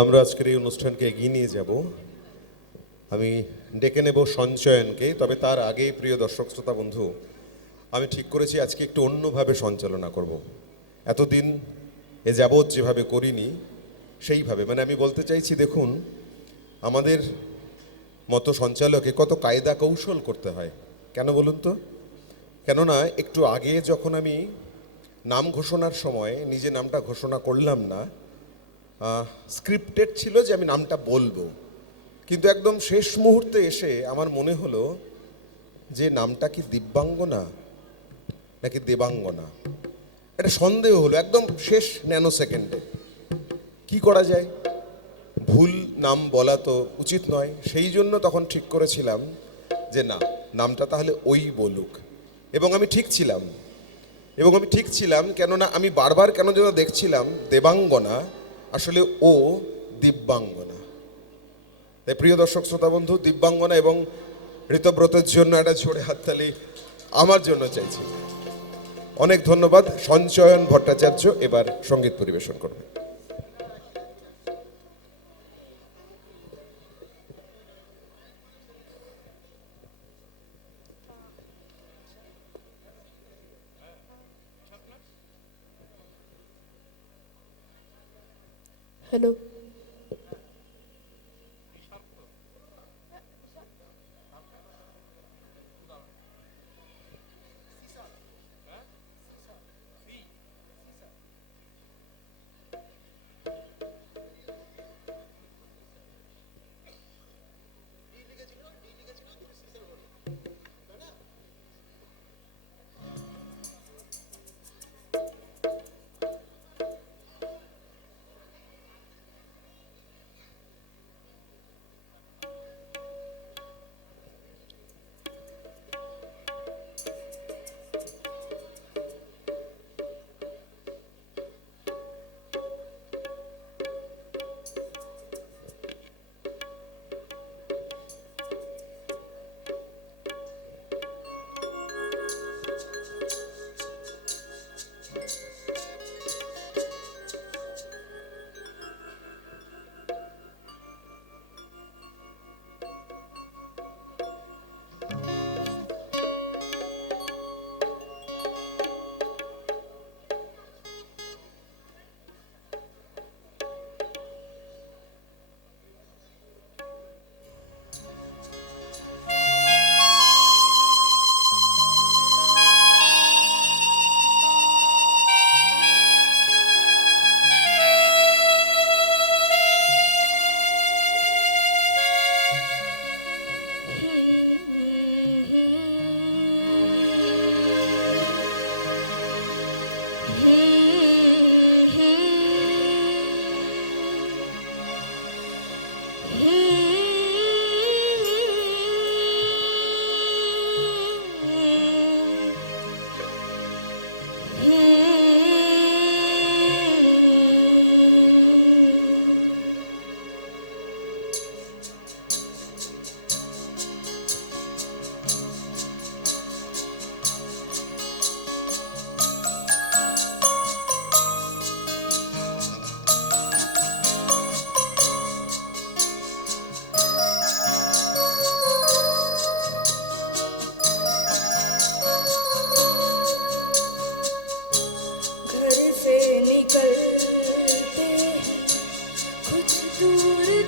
আমরা আজকের এই অনুষ্ঠানকে এগিয়ে নিয়ে যাব। আমি ডেকে নেব সঞ্চয়নকে, তবে তার আগে প্রিয় দর্শক শ্রোতা বন্ধু, আমি ঠিক করেছি আজকে একটু অন্যভাবে সঞ্চালনা করব। এতদিন এ যাবৎ যেভাবে করিনি সেইভাবে, মানে আমি বলতে চাইছি, দেখুন আমাদের মতো সঞ্চালকে কত কায়দা কৌশল করতে হয়। কেন বলুন তো? কেননা একটু আগে যখন আমি নাম ঘোষণার সময় নিজে নামটা ঘোষণা করলাম না, স্ক্রিপ্টেড ছিল যে আমি নামটা বলবো, কিন্তু একদম শেষ মুহূর্তে এসে আমার মনে হলো যে নামটা কি দিব্যাঙ্গনা নাকি দেবাঙ্গনা, একটা সন্দেহ হলো একদম শেষ ন্যানো সেকেন্ডে। কি করা যায়? ভুল নাম বলা তো উচিত নয়, সেই জন্য তখন ঠিক করেছিলাম যে না, নামটা তাহলে ওই বলুক। এবং আমি ঠিক ছিলাম, কেননা আমি বারবার কেন যেন দেখছিলাম দেবাঙ্গনা, আসলে ও দিব্যাঙ্গনা। তাই প্রিয় দর্শক শ্রোতা বন্ধু, দিব্যাঙ্গনা এবং ঋতব্রতের জন্য একটা জোরে হাততালি আমার জন্য চাইছি। অনেক ধন্যবাদ। সঞ্চয়ন ভট্টাচার্য এবার সঙ্গীত পরিবেশন করবে। হ্যালো। कुछ दूर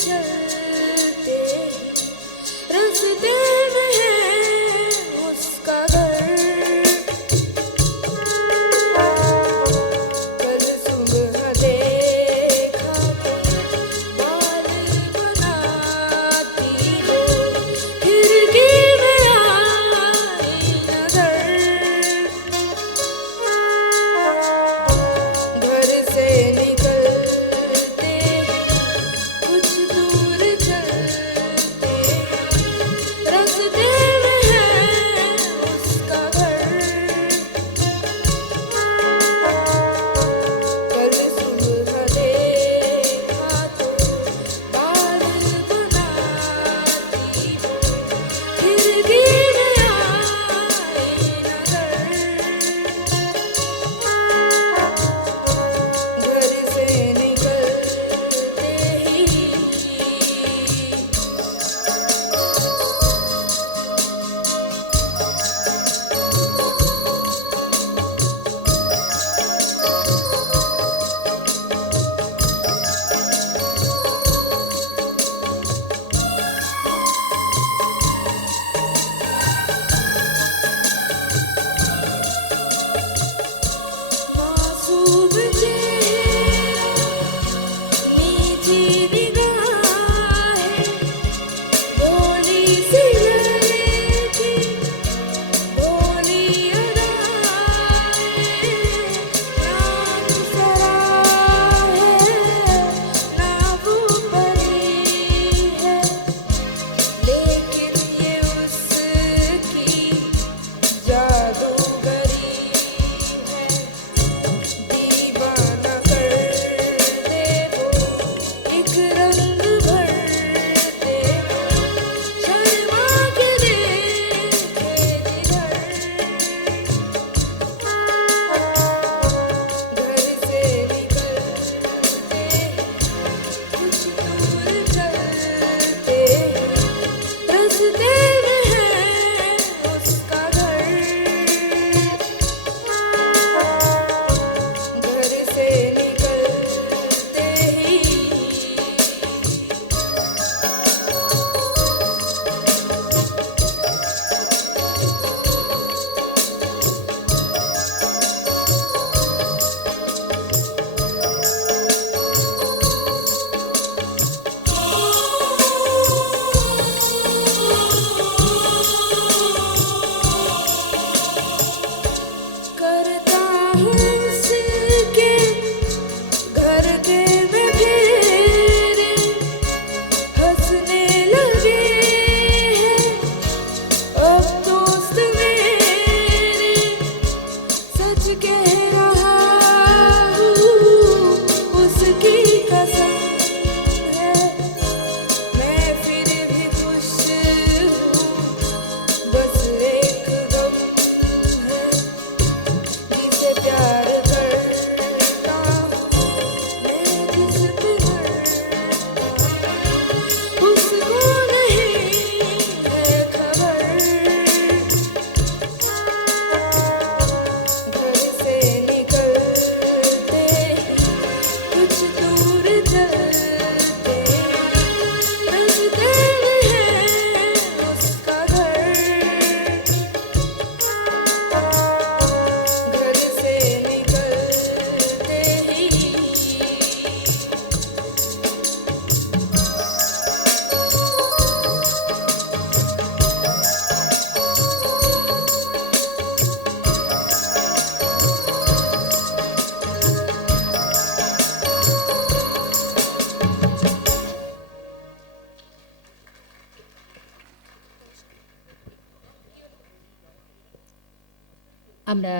আমরা